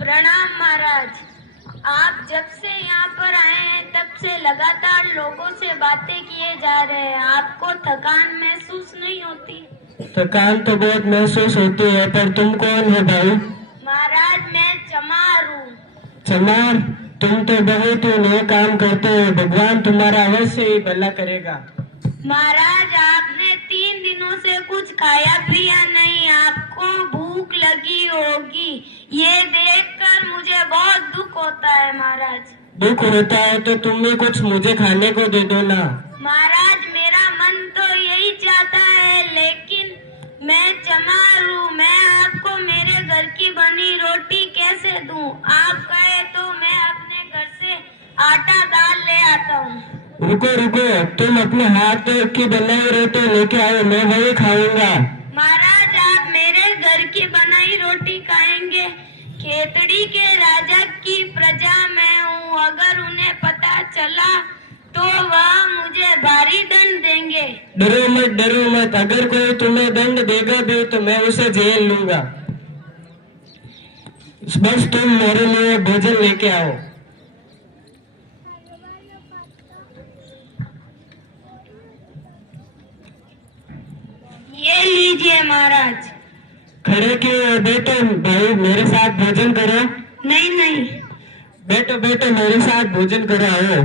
प्रणाम महाराज। आप जब से यहाँ पर आए हैं तब से लगातार लोगों से बातें किए जा रहे हैं। आपको थकान महसूस नहीं होती? थकान तो बहुत महसूस होती है, पर तुम कौन हो भाई? महाराज मैं चमार हूँ। चमार? तुम तो बहुत ही नए काम करते हो, भगवान तुम्हारा अवश्य ही भला करेगा। महाराज आपने 3 दिनों से कुछ खाया पिया नहीं, आपको भूख लगी होगी। ये देखकर मुझे बहुत दुख होता है महाराज। दुख होता है तो तुम भी कुछ मुझे खाने को दे दो ना। महाराज मेरा मन तो यही चाहता है, लेकिन मैं चमार हूँ, मैं आपको मेरे घर की बनी रोटी कैसे दूँ? आप कहे तो मैं अपने घर से आटा दाल ले आता हूँ। रुको रुको, तुम अपने हाथ की बनाई रोटी लेके आओ, मैं वही खाऊंगा। महाराज आप मेरे घर की बनाई रोटी खाएंगे? खेतड़ी के राजा की प्रजा मैं हूँ, अगर उन्हें पता चला तो वह मुझे भारी दंड देंगे। डरो मत, अगर कोई तुम्हें दंड देगा भी तो मैं उसे जेल लूंगा। बस तुम मेरे लिए भोजन लेके आओ। ये लीजिए महाराज। खड़े क्यों? बैठो भाई, मेरे साथ भोजन करो। नहीं नहीं। बैठो मेरे साथ भोजन करो। आओ।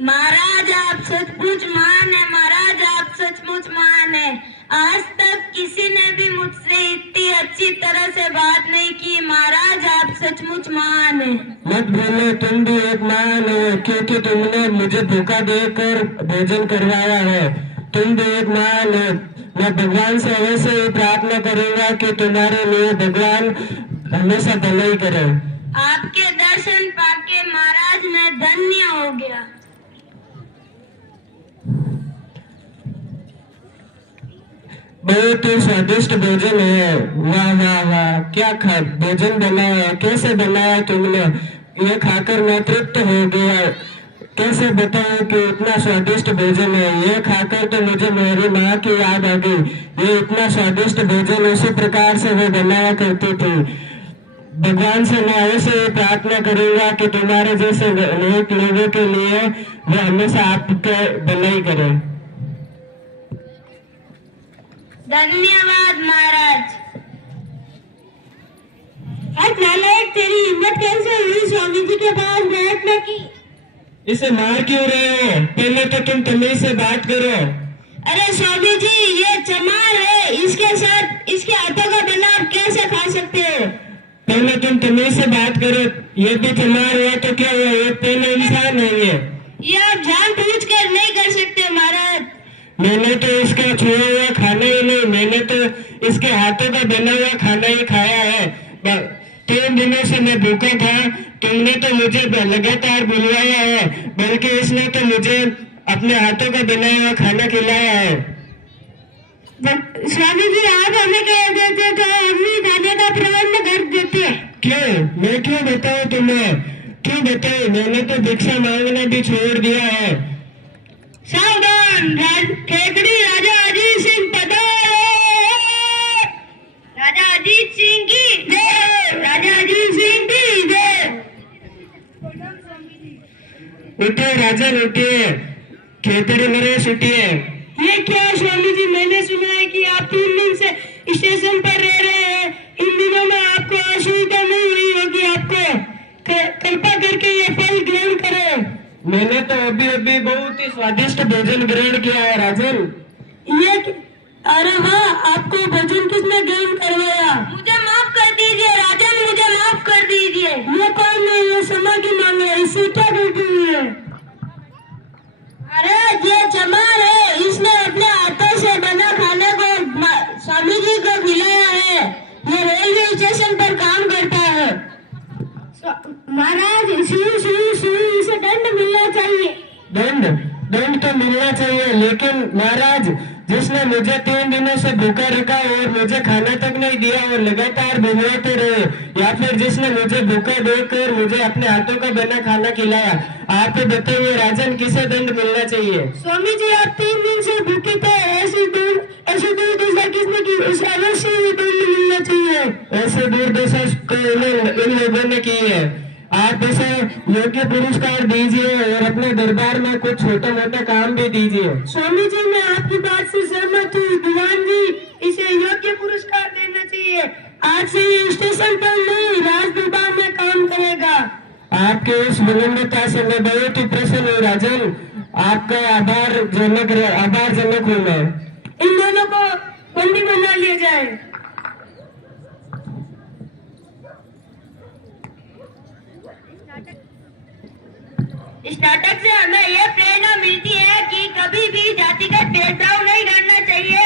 महाराज आप सचमुच महान है, महाराज आप सचमुच महान है। आज तक किसी ने भी मुझसे इतनी अच्छी तरह से बात नहीं की। महाराज आप सचमुच महान है। मत बोलो, तुम भी एक महान हो, क्योंकि तुमने मुझे धोखा देकर भोजन करवाया है। तुम भी एक महान हो। मैं भगवान से अवश्य ही प्रार्थना करूंगा कि तुम्हारे लिए भगवान हमेशा भलाई करे। आपके दर्शन पाके महाराज मैं धन्य हो गया। बहुत ही स्वादिष्ट भोजन है। वाह वाह वाह, क्या खा भोजन बनाया, कैसे बनाया तुमने? ये खाकर मैं तृप्त हो गया। कैसे बताऊं कि इतना स्वादिष्ट भोजन है? ये खाकर तो मुझे मेरी माँ की याद आ गई। ये इतना स्वादिष्ट भोजन उसी प्रकार से वो बनाया करती थी। भगवान से मैं ऐसे प्रार्थना करूंगा कि तुम्हारे जैसे नेक लोगों के लिए वो हमेशा आपके भलाई करे। धन्यवाद महाराज। नालायक, तेरी हिम्मत कैसे हुई स्वामी जी के पास बैठने की? इसे मार क्यों रहे हो? पहले तो तुम तमीज से बात करो। अरे स्वामी जी ये चमार है, इसके साथ इसके हाथों का बना आप कैसे खा सकते हो? पहले तुम तमीज से बात करो। ये भी चमार हुआ तो क्या हुआ? ये पहले इंसान है। ये आप जानबूझ कर नहीं कर सकते महाराज। मैंने तो इसका छुआ हुआ खाना ही नहीं, मैंने तो इसके हाथों का बना हुआ खाना ही खाया है। 3 दिनों से मैं भूखा था। तुमने तो मुझे लगातार बुलवाया है, बल्कि इसने तो मुझे अपने हाथों का बनाया हुआ खाना खिलाया है। स्वामी जी आप हमें कह देते तो हम भी खाने का प्रबंध कर देते। क्यों? मैं क्यों बताऊं तुम्हें? क्यों बताऊं? मैंने तो भिक्षा मांगना भी छोड़ दिया है। सावधान, खेतड़ी राजा अजीत सिंह पधारे। राजा अजीत सिंह की जय, राजा अजीत सिंह की जय। उठिए राजन, उठिए। खेतड़ी नरेश उठिए। ये क्या स्वामी जी, मैंने सुना है कि आप 3 दिन से स्टेशन पर रह रहे हैं। इन दिनों में आपको असुविधा नहीं हुई होगी। आपको कृपा करके ये फल ग्रहण करें। मैंने तो अभी बहुत ही स्वादिष्ट भोजन ग्रहण किया है राजन। ये अरे वाह, आपको भोजन किसने ग्रहण करवाया? मुझे माफ कर दीजिए राजन, मुझे माफ कर दीजिए। ये कोई नहीं, ये समय की मांग है, इसे क्या गलती हुई है? अरे ये चमार है, इसने अपने हाथों से बना खाने को स्वामी जी को खिलाया है। ये रेलवे स्टेशन पर काम करता है। महाराज इसे दंड मिलना चाहिए। दंड तो मिलना चाहिए, लेकिन महाराज जिसने मुझे 3 दिनों से भूखा रखा और मुझे खाना तक नहीं दिया और लगातार बुलवाते रहे, या फिर जिसने मुझे भूखा देकर मुझे अपने हाथों का बना खाना खिलाया, आप ही बताइए राजन किसे दंड मिलना चाहिए? स्वामी जी आप 3 दिन से भूखे थे, ऐसी दुर्दशा किसने की, उसे अवश्य ही दंड मिलना चाहिए। ऐसे दुर्दशा इन लोगों ने की है। आप इसे योग्य पुरस्कार दीजिए और अपने दरबार में कुछ छोटा मोटा काम भी दीजिए। स्वामी जी, मैं आपकी बात से सहमत हूँ। दीवान जी, इसे योग्य पुरस्कार देना चाहिए। आज से ये स्टेशन पर नहीं, राज दरबार में काम करेगा। आपके इस विनम्रता से मैं बहुत ही प्रसन्न हूँ राजन। आपका आभार जनक हूँ मैं। इन दोनों को बंदी बना लिया जाए। इस नाटक से हमें यह प्रेरणा मिलती है कि कभी भी जातिगत भेदभाव नहीं करना चाहिए।